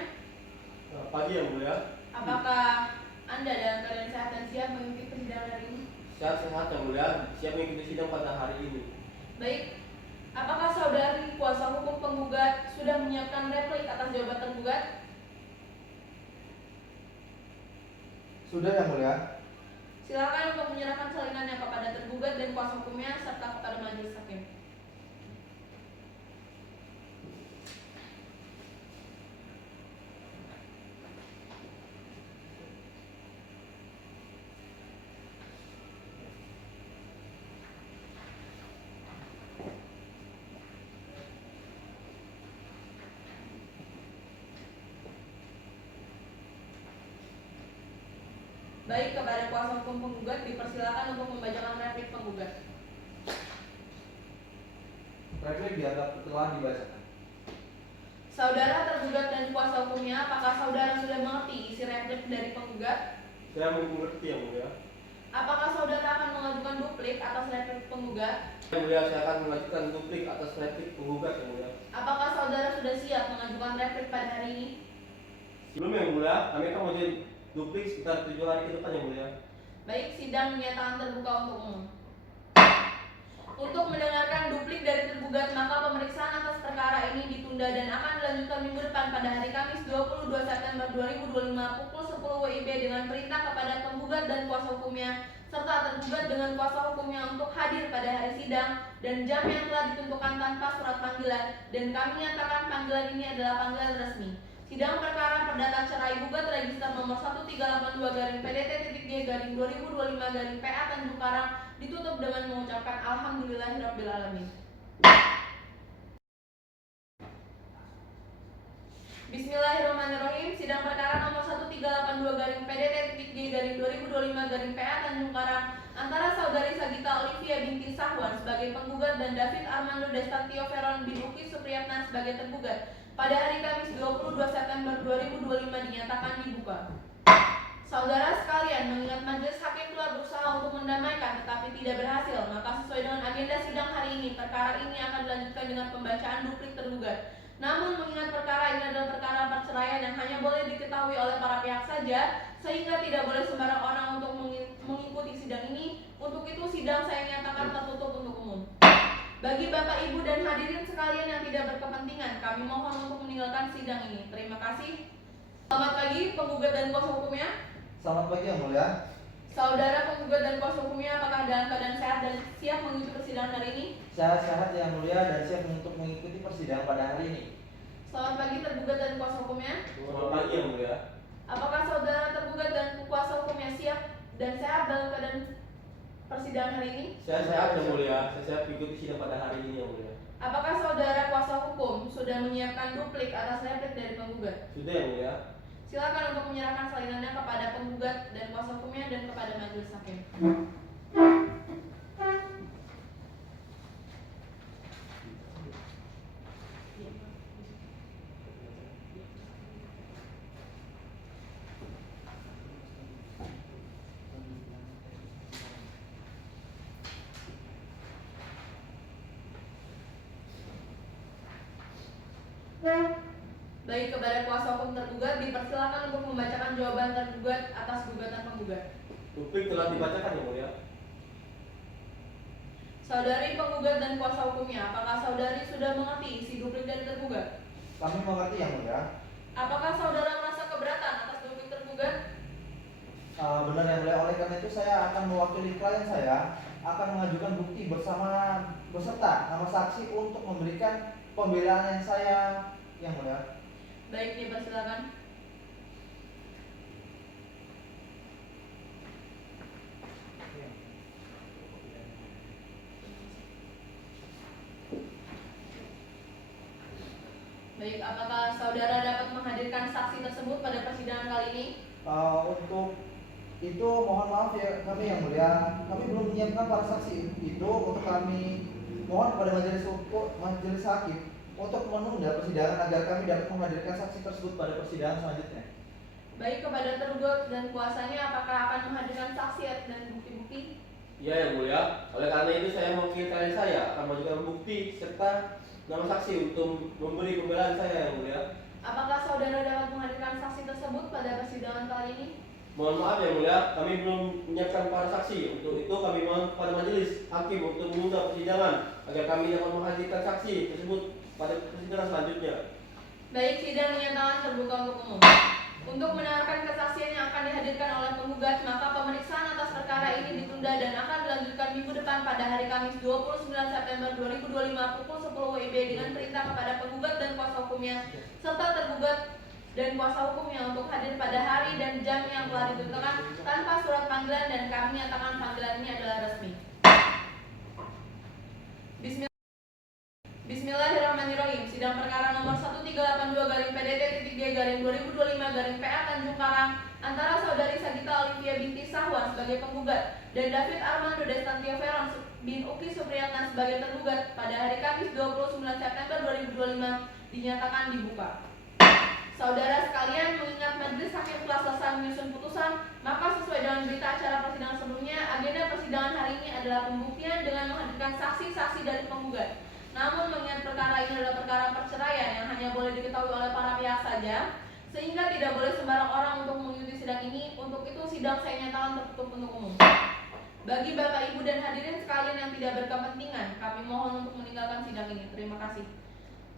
Pagi yang mulia. Apakah Anda dalam keadaan sehat dan siap mengikuti persidangan hari ini? Sehat yang mulia, siap mengikuti sidang pada hari ini. Baik. Apakah saudari kuasa hukum penggugat sudah menyiapkan replik atas jawaban tergugat? Sudah yang mulia. Silakan untuk menyerahkan salinannya kepada tergugat dan kuasa hukumnya serta kepada majelis hakim. Baik, kepada kuasa hukum penggugat dipersilakan untuk membacakan replik penggugat. Replik dianggap telah dibacakan. Saudara tergugat dan kuasa hukumnya, apakah saudara sudah mengerti isi replik dari penggugat? Saya mengerti yang mulia. Apakah saudara akan mengajukan duplik atas replik penggugat? Yang mulia, saya akan mengajukan duplik atas replik penggugat yang mulia. Apakah saudara sudah siap mengajukan replik pada hari ini? Sebelum yang mulia, kami akan mengajukan duplik sekitar 7 hari ke depan yang mulia. Baik, sidang dinyatakan terbuka untuk umum. Untuk mendengarkan duplik dari tergugat, maka pemeriksaan atas perkara ini ditunda dan akan dilanjutkan minggu depan pada hari Kamis 22 September 2025 pukul 10 WIB dengan perintah kepada penggugat dan kuasa hukumnya serta tergugat dengan kuasa hukumnya untuk hadir pada hari sidang dan jam yang telah ditentukan tanpa surat panggilan, dan kami nyatakan panggilan ini adalah panggilan resmi. Sidang perkara perdata cerai gugat register nomor 1382-PDT.G/2025-PA Tanjung Karang ditutup dengan mengucapkan alhamdulillahirabbil alamin. Bismillahirrahmanirrahim. Sidang perkara nomor 1382-PDT.G/2025-PA Tanjung Karang antara saudari Sagita Olivia binti Sahwan sebagai penggugat dan David Armando Destantio Veron bin Uki Supriyatna sebagai tergugat pada hari Kamis 22 September 2025 dinyatakan dibuka. Saudara sekalian, mengingat majelis hakim telah berusaha untuk mendamaikan tetapi tidak berhasil, maka sesuai dengan agenda sidang hari ini, perkara ini akan dilanjutkan dengan pembacaan duplik tergugat. Namun mengingat perkara ini adalah perkara perceraian yang hanya boleh diketahui oleh para pihak saja, sehingga tidak boleh sembarang orang untuk mengikuti sidang ini. Untuk itu sidang saya nyatakan tertutup untuk umum. Bagi Bapak Ibu dan hadirin sekalian yang tidak berkepentingan, kami mohon untuk meninggalkan sidang ini. Terima kasih. Selamat pagi penggugat dan kuasa hukumnya. Selamat pagi yang mulia. Saudara penggugat dan kuasa hukumnya, apakah dalam keadaan sehat dan siap mengikuti persidangan hari ini? Saya sehat yang mulia dan siap untuk mengikuti persidangan pada hari ini. Selamat pagi tergugat dan kuasa hukumnya. Selamat pagi yang mulia. Apakah saudara tergugat dan kuasa hukumnya siap dan sehat dalam keadaan persidangan hari ini? Saya sehat yang mulia. Saya siap mengikuti sidang pada hari ini yang mulia. Apakah saudara kuasa hukum sudah menyiapkan duplik atas replik dari penggugat? Sudah yang mulia. Silakan untuk menyerahkan salinannya kepada penggugat dan kuasa hukumnya dan kepada majelis hakim. Baik, kepada kuasa hukum tergugat dipersilakan untuk membacakan jawaban tergugat atas gugatan penggugat. Duplik telah dibacakan yang mulia. Saudari penggugat dan kuasa hukumnya, apakah saudari sudah mengerti isi duplik dari tergugat? Kami mengerti yang mulia. Apakah saudara merasa keberatan atas duplik tergugat? Benar yang mulia, oleh karena itu saya akan mewakili klien saya akan mengajukan bukti beserta nama saksi untuk memberikan pembelaan yang saya yang mulia. Baik, dipersilakan. Baik, apakah saudara dapat menghadirkan saksi tersebut pada persidangan kali ini? Untuk itu mohon maaf ya kami yang mulia, kami belum menyiapkan para saksi itu untuk kami mohon kepada majelis hakim untuk menunda persidangan agar kami dapat menghadirkan saksi tersebut pada persidangan selanjutnya. Baik, kepada tergugat dan kuasanya, apakah akan menghadirkan saksi dan bukti-bukti? Ya yang mulia, oleh karena itu saya mewakili klien saya akan mengajukan bukti serta nama saksi untuk memberi pembelaan saya yang mulia. Apakah saudara dapat menghadirkan saksi tersebut pada persidangan kali ini? Mohon maaf yang mulia, kami belum menyiapkan para saksi. Untuk itu kami mohon kepada majelis hakim untuk menunda persidangan agar kami dapat menghadirkan saksi tersebut pada persidangan selanjutnya. Baik, sidang menyatakan terbuka untuk umum. Untuk mendengarkan kesaksian yang akan dihadirkan oleh penggugat, maka pemeriksaan atas perkara ini ditunda dan akan dilanjutkan minggu depan pada hari Kamis 29 September 2025 pukul 10 WIB dengan perintah kepada penggugat dan kuasa hukumnya serta tergugat dan kuasa hukumnya untuk hadir pada hari dan jam yang telah ditentukan tanpa surat panggilan, dan kami nyatakan panggilan ini adalah resmi. Bismillahirrahmanirrahim. Sidang perkara nomor 1382-PDT-G-2025-PA Tanjung Karang antara saudari Sagita Olivia binti Sahwan sebagai penggugat dan David Armando Destantio Veron bin Uki Supriyatna sebagai tergugat pada hari Kamis 29 September 2025 dinyatakan dibuka. Saudara sekalian, mengingat majelis hakim telah selesai menyusun putusan, maka sesuai dengan berita acara persidangan sebelumnya, agenda persidangan hari ini adalah pembuktian dengan menghadirkan saksi-saksi dari penggugat. Namun mengingat perkara ini adalah perkara perceraian yang hanya boleh diketahui oleh para pihak saja, sehingga tidak boleh sembarang orang untuk mengikuti sidang ini. Untuk itu sidang saya nyatakan tertutup untuk umum. Bagi Bapak, Ibu, dan hadirin sekalian yang tidak berkepentingan, kami mohon untuk meninggalkan sidang ini. Terima kasih.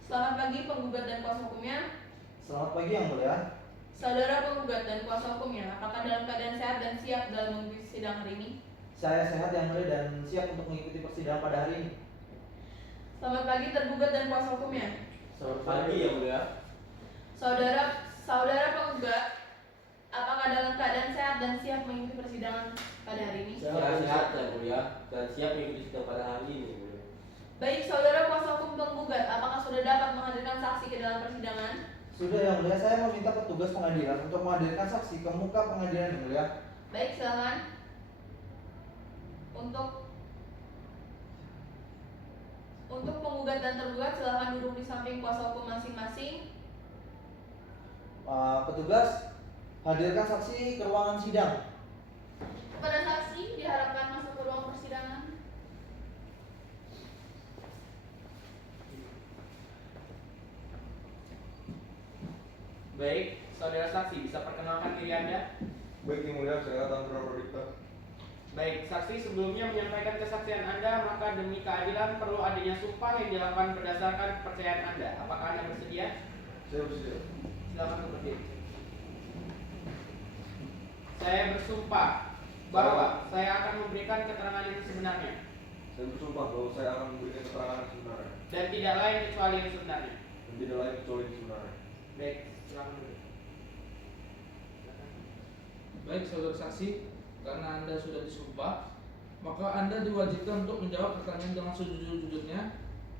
Selamat pagi penggugat dan kuasa hukumnya. Selamat pagi yang mulia. Saudara penggugat dan kuasa hukumnya, apakah dalam keadaan sehat dan siap dalam mengikuti sidang hari ini? Saya sehat yang mulia dan siap untuk mengikuti persidangan pada hari ini. Selamat pagi tergugat dan kuasa hukumnya. Selamat pagi yang mulia. Saudara penggugat, apakah dalam keadaan sehat dan siap mengikuti persidangan pada hari ini? Saya sehat yang mulia dan siap mengikuti sidang pada hari ini yang mulia. Baik, saudara kuasa hukum penggugat, apakah sudah dapat menghadirkan saksi ke dalam persidangan? Sudah yang mulia, saya meminta petugas pengadilan untuk menghadirkan saksi ke muka pengadilan yang mulia. Baik, silakan. Untuk penggugat dan tergugat, silakan duduk di samping kuasa hukum masing-masing. Petugas, hadirkan saksi ke ruangan sidang. Kepada saksi diharapkan masuk ke ruang persidangan. Baik, saudara saksi bisa perkenalkan diri Anda? Baik yang mulia, saya Tantra Prodikta. Baik, saksi sebelumnya menyampaikan kesaksian Anda, maka demi keadilan perlu adanya sumpah yang dilakukan berdasarkan kepercayaan Anda. Apakah Anda bersedia? Saya bersedia. Silakan untuk berdiri. Saya bersumpah bahwa saya akan memberikan keterangan yang sebenarnya Saya bersumpah bahwa saya akan memberikan keterangan yang sebenarnya dan tidak lain kecuali yang sebenarnya. dan tidak lain kecuali yang sebenarnya. Baik, silakan dulu. Baik saudara saksi, karena Anda sudah disumpah, maka Anda diwajibkan untuk menjawab pertanyaan dengan sejujur-jujurnya.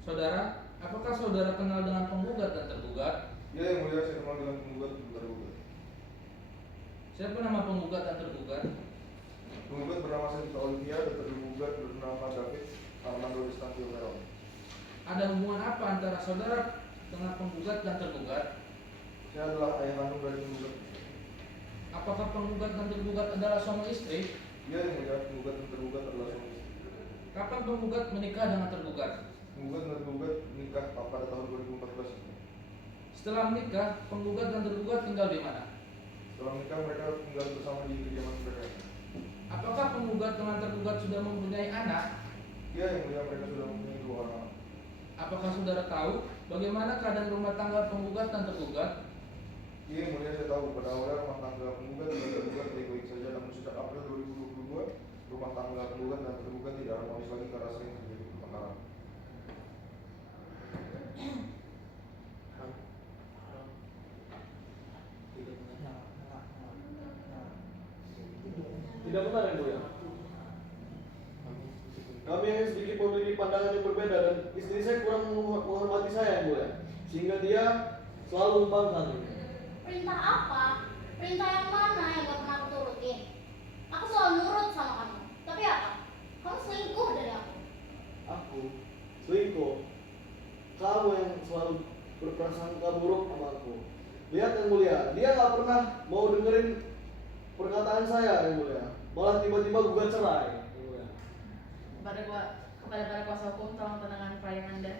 Saudara, apakah saudara kenal dengan penggugat dan tergugat? Ya yang mulia, saya kenal dengan penggugat dan tergugat. Siapa nama penggugat dan tergugat? Penggugat bernama Sagita Olivia dan tergugat bernama David Armando Destantio Veron. Ada hubungan apa antara saudara dengan penggugat dan tergugat? Saya adalah ayah kandung dari penggugat. Apakah penggugat dan tergugat adalah suami istri? Ya yang mulia, penggugat dan tergugat adalah suami istri. Kapan penggugat menikah dengan tergugat? Penggugat dan tergugat nikah pada tahun 2014. Setelah menikah, penggugat dan tergugat tinggal di mana? Setelah menikah mereka tinggal bersama di kediaman mereka. Apakah penggugat dengan tergugat sudah mempunyai anak? Iya yang mulia, mereka sudah mempunyai 2 anak. Apakah saudara tahu bagaimana keadaan rumah tangga penggugat dan tergugat? Iya yang mulia, saya tahu pada awalnya rumah tangga penggugat dan tergugat baik-baik saja, namun sejak April 2022 rumah tangga penggugat dan tergugat tidak harmonis lagi karena sering terjadi pertengkaran. Tidak benar yang mulia. Kami hanya sedikit memiliki pandangan yang berbeda dan istri saya kurang menghormati saya yang mulia, sehingga dia selalu membangkang. Perintah apa? Perintah yang mana yang gak pernah aku turutin? Aku selalu nurut sama kamu. Tapi apa? Kamu selingkuh dari aku. Aku selingkuh. Kamu yang selalu berprasangka buruk sama aku. Lihat yang mulia, dia nggak pernah mau dengerin perkataan saya yang mulia. Malah tiba-tiba gugat cerai. Yang mulia. Kepada para kuasa hukum, tolong tenangkan klien Anda.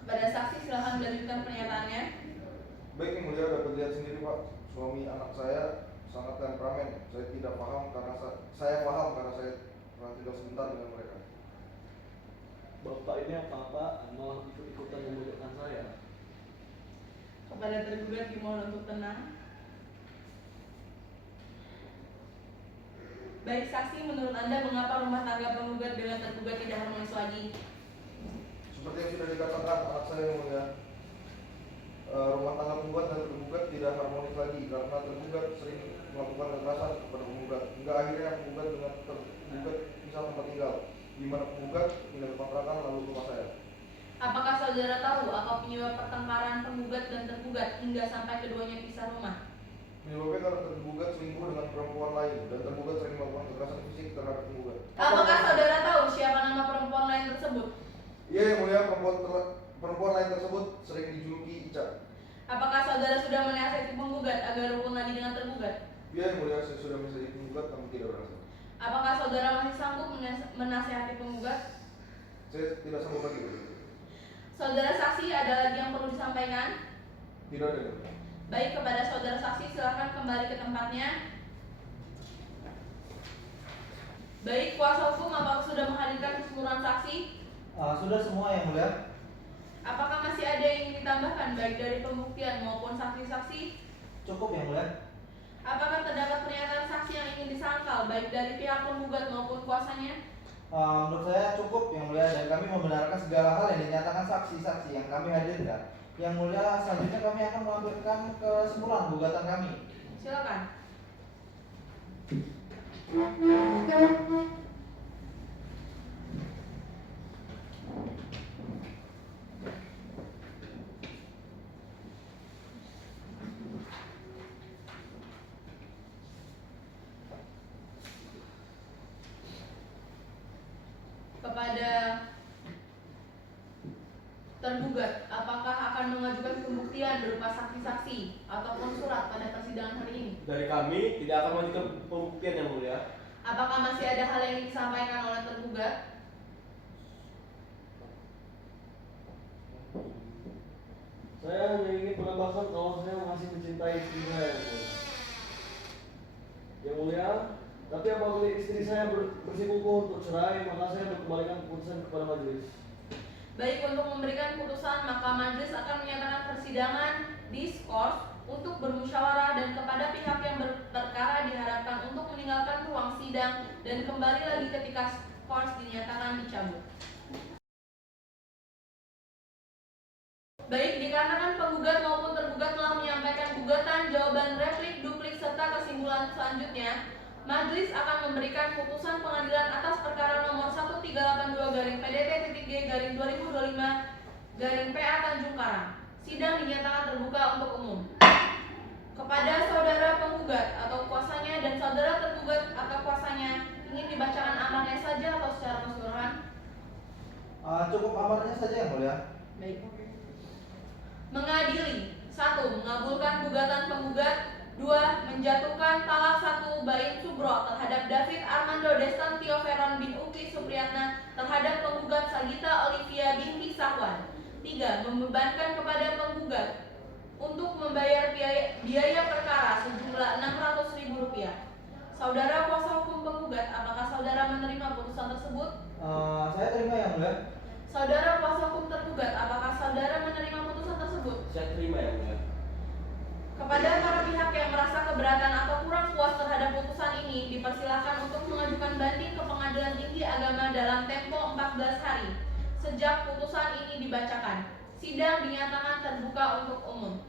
Kepada saksi silahkan melanjutkan pernyataannya. Baik yang mulia, dapat lihat sendiri Pak, suami anak saya sangat temperamen. Saya tidak paham karena saya paham karena saya pernah tinggal sebentar dengan mereka. Bapak ini apa-apa malah ikut-ikutan memojokkan saya. Kepada tergugat dimohon untuk tenang. Baik saksi, menurut Anda mengapa rumah tangga penggugat dengan tergugat tidak harmonis lagi? Seperti yang sudah dikatakan anak saya yang mulia, rumah tangga penggugat dan tergugat tidak harmonis lagi karena tergugat sering melakukan kekerasan kepada penggugat, hingga akhirnya penggugat dengan tergugat bisa tempat tinggal, di mana penggugat pindah ke kontrakan lalu ke rumah saya. Apakah saudara tahu apa penyebab pertengkaran penggugat dan tergugat hingga sampai keduanya pisah rumah? Menyebabkan karena tergugat selingkuh dengan perempuan lain dan tergugat sering melakukan kekerasan fisik terhadap penggugat. Apakah saudara tahu siapa nama perempuan lain tersebut? Iya yang mulia, perempuan lain tersebut sering dijuluki Ica. Apakah saudara sudah menasihati penggugat agar rukun lagi dengan tergugat? Iya yang mulia, saya sudah menasihati penggugat namun tidak berhasil. Apakah saudara masih sanggup menasihati penggugat? Saya tidak sanggup lagi. Saudara saksi, ada lagi yang perlu disampaikan? Tidak ada. yang mulia. Baik, kepada saudara saksi silakan kembali ke tempatnya. Baik, kuasa hukum apakah sudah menghadirkan keseluruhan saksi? Sudah semua yang mulia. Apakah masih ada yang ingin ditambahkan baik dari pembuktian maupun saksi-saksi? Cukup yang mulia. Apakah terdapat pernyataan saksi yang ingin disangkal baik dari pihak penggugat maupun kuasanya? Menurut saya cukup yang mulia, dan kami membenarkan segala hal yang dinyatakan saksi-saksi yang kami hadirkan. Yang mulia, selanjutnya kami akan melampirkan kesimpulan gugatan kami. Silakan. Kepada tergugat, apakah akan mengajukan pembuktian berupa saksi-saksi ataupun surat pada persidangan hari ini? Dari kami tidak akan mengajukan pembuktian yang mulia. Apakah masih ada hal yang ingin disampaikan oleh tergugat? Saya hanya ingin menambahkan kalau saya masih mencintai istri saya yang mulia. Yang mulia, tapi apabila istri saya bersikukuh untuk cerai, maka saya berkembalikan keputusan kepada majelis. Baik, untuk memberikan putusan, maka majelis akan menyatakan persidangan diskors untuk bermusyawarah dan kepada pihak yang berperkara diharapkan untuk meninggalkan ruang sidang dan kembali lagi ketika skors dinyatakan dicabut. Baik, dikarenakan penggugat maupun tergugat telah menyampaikan gugatan, jawaban replik, duplik, serta kesimpulan selanjutnya, majelis akan memberikan putusan pengadilan atas perkara nomor 1382-PDT-G-2025-PA Tanjung Karang. Sidang dinyatakan terbuka untuk umum. Kepada saudara penggugat atau kuasanya dan saudara tergugat atau kuasanya, ingin dibacakan amarnya saja atau secara keseluruhan? Cukup amarnya saja yang mulia. Baik. Mengadili: 1. Mengabulkan gugatan penggugat. 2. Menjatuhkan talak 1 Bain Subro terhadap David Armando Destantio Veron bin Uki Supriyatna terhadap penggugat Sagita Olivia binti Sahwan. 3. Membebankan kepada penggugat untuk membayar biaya perkara sejumlah Rp600.000. Saudara kuasa hukum penggugat, apakah saudara menerima putusan tersebut? Saya terima yang mulia. Saudara kuasa hukum tergugat, apakah saudara menerima putusan tersebut? Saya terima yang mulia. Kepada para pihak yang merasa keberatan atau kurang puas terhadap putusan ini, dipersilakan untuk mengajukan banding ke Pengadilan Tinggi Agama dalam tempo 14 hari sejak putusan ini dibacakan. Sidang dinyatakan terbuka untuk umum.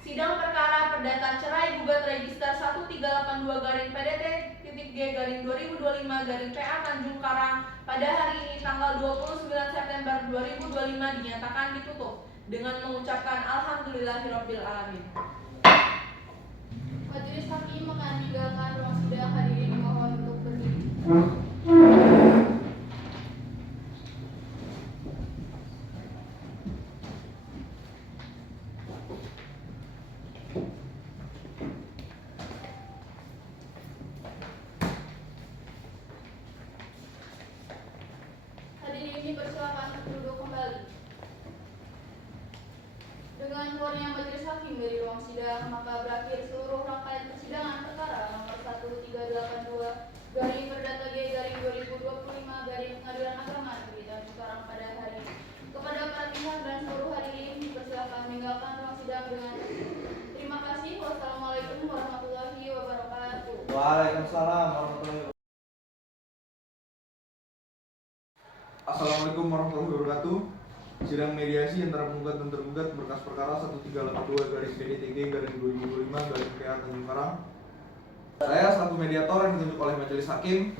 Sidang perkara perdata cerai gugat register 1382-PDT-G-2025-PA Tanjung Karang pada hari ini tanggal 29 September 2025 dinyatakan ditutup dengan mengucapkan alhamdulillahirabbil alamin. Majelis hakim akan meninggalkan ruang sidang. Hadirin dimohon untuk berdiri. Hadirin dipersilakan untuk duduk kembali. Dengan keluarnya majelis hakim dari ruang sidang, maka berakhir seluruh rangkaian persidangan perkara nomor 1382-G-2025-Pengadilan Agama Negeri Tanjung Karang pada hari ini. Kepada para pihak dan seluruh hadirin dipersilakan meninggalkan ruang sidang dengan terima kasih. Wassalamualaikum warahmatullahi wabarakatuh. Waalaikumsalam warahmatullahi wabarakatuh. Assalamualaikum warahmatullahi wabarakatuh. Sidang mediasi antara penggugat dan tergugat berkas perkara 1382-PDTG-2025-PA Tanjung Karang. Saya selaku mediator yang ditunjuk oleh majelis hakim.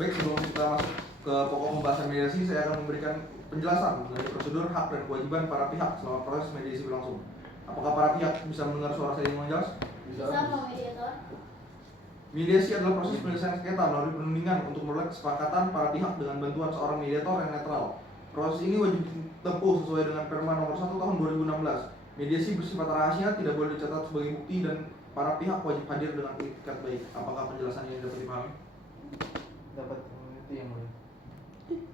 Baik, sebelum kita masuk ke pokok pembahasan mediasi, saya akan memberikan penjelasan mengenai prosedur, hak dan kewajiban para pihak selama proses mediasi berlangsung. Apakah para pihak bisa mendengar suara saya dengan jelas? Bisa, Pak Mediator. Mediasi adalah proses penyelesaian sengketa melalui penundingan untuk memperoleh kesepakatan para pihak dengan bantuan seorang mediator yang netral. Proses ini wajib ditempuh sesuai dengan Perma Nomor 1 Tahun 2016. Mediasi bersifat rahasia, tidak boleh dicatat sebagai bukti dan para pihak wajib hadir dengan itikat baik. Apakah penjelasan ini dapat dipahami? Dapat mengerti yang mulia.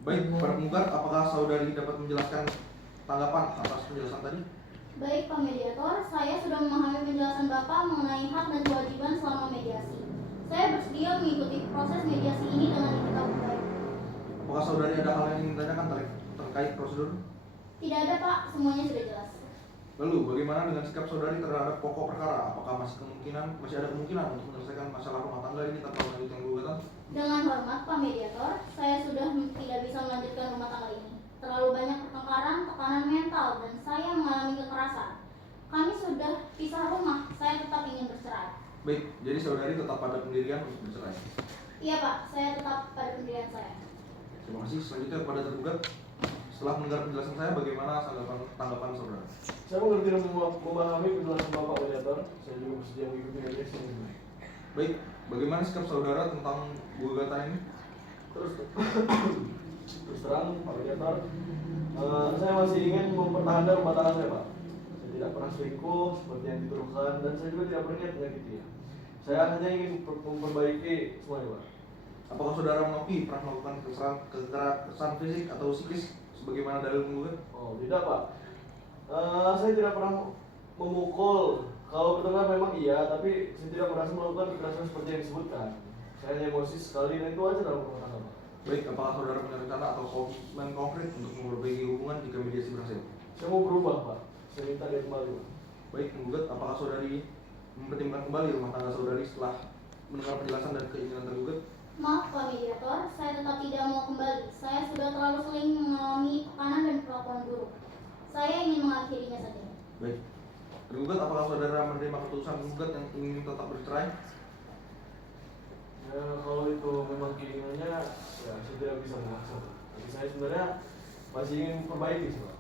Baik, para penggugat, apakah saudari dapat menjelaskan tanggapan atas penjelasan tadi? Baik, Pak Mediator, saya sudah memahami penjelasan Bapak mengenai hak dan kewajiban selama mediasi. Saya bersedia mengikuti proses mediasi ini dengan itikat baik. Apakah saudari ada hal yang ingin ditanyakan terkait prosedur? Tidak ada, Pak, semuanya sudah jelas. Lalu, bagaimana dengan sikap saudari terhadap pokok perkara? Apakah masih ada kemungkinan untuk menyelesaikan masalah rumah tangga ini tanpa melanjutkan gugatan? Dengan hormat, Pak Mediator, saya sudah tidak bisa melanjutkan rumah tangga ini. Terlalu banyak pertengkaran, tekanan mental, dan saya mengalami kekerasan. Kami sudah pisah rumah, saya tetap ingin bercerai. Baik, jadi saudari tetap pada pendirian untuk bercerai. Iya, Pak, saya tetap pada pendirian saya. Terima kasih. Selanjutnya kepada tergugat. Setelah mendengar penjelasan saya, bagaimana tanggapan saudara? Saya mengerti dan memahami penjelasan Bapak Mediator. Saya juga bersedia mengikuti mediasi ini. Baik, bagaimana sikap saudara tentang gugatan ini? Terus terang Pak Mediator, saya masih ingin mempertahankan rumah tangga saya, Pak. Saya tidak pernah selingkuh seperti yang dituduhkan dan saya juga tidak berniat menyakiti ya. Saya hanya ingin memperbaiki semuanya, Pak. Apakah saudara mengakui pernah melakukan kekerasan fisik atau psikis sebagaimana dalil penggugat? Oh, tidak, Pak. Saya tidak pernah memukul. Kalau bertengkar memang iya, tapi saya tidak merasa melakukan kekerasan seperti yang disebutkan. Saya hanya emosi sekali dan itu aja dalam rumah tangga, Pak. Baik, apakah saudara punya rencana atau komitmen konkret untuk memperbaiki hubungan jika mediasi berhasil? Saya mau berubah, Pak. Saya minta dia kembali, Pak. Baik, penggugat, apakah saudari mempertimbangkan kembali rumah tangga saudari setelah mendengar penjelasan dan keinginan tergugat? Maaf, Pak Mediator, saya tetap tidak mau kembali. Saya sudah terlalu sering mengalami tekanan dan perlakuan buruk. Saya ingin mengakhirinya saja. Baik. Tergugat, apakah saudara menerima keputusan penggugat yang ingin tetap bercerai? Ya, kalau itu memang keinginannya, ya saya tidak bisa memaksa, Pak. Tapi saya sebenarnya masih ingin memperbaiki sih, Pak.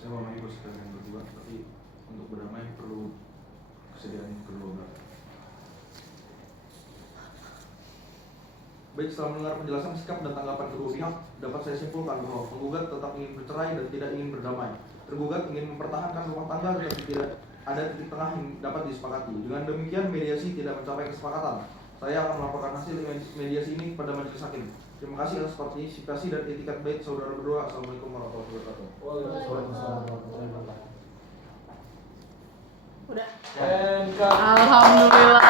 Saya memahami proses yang berdua, tapi untuk berdamai perlu kesediaan kedua belah. Baik, setelah mendengar penjelasan sikap dan tanggapan kedua pihak, dapat saya simpulkan bahwa penggugat tetap ingin bercerai dan tidak ingin berdamai. Tergugat ingin mempertahankan rumah tangga tetapi tidak ada titik tengah yang dapat disepakati. Dengan demikian, mediasi tidak mencapai kesepakatan. Saya akan melaporkan hasil mediasi ini kepada majelis hakim. Terima kasih atas partisipasi dan etikat baik saudara berdua. Assalamualaikum warahmatullahi wabarakatuh. Waalaikumsalam warahmatullahi wabarakatuh. Udah. NK. Alhamdulillah.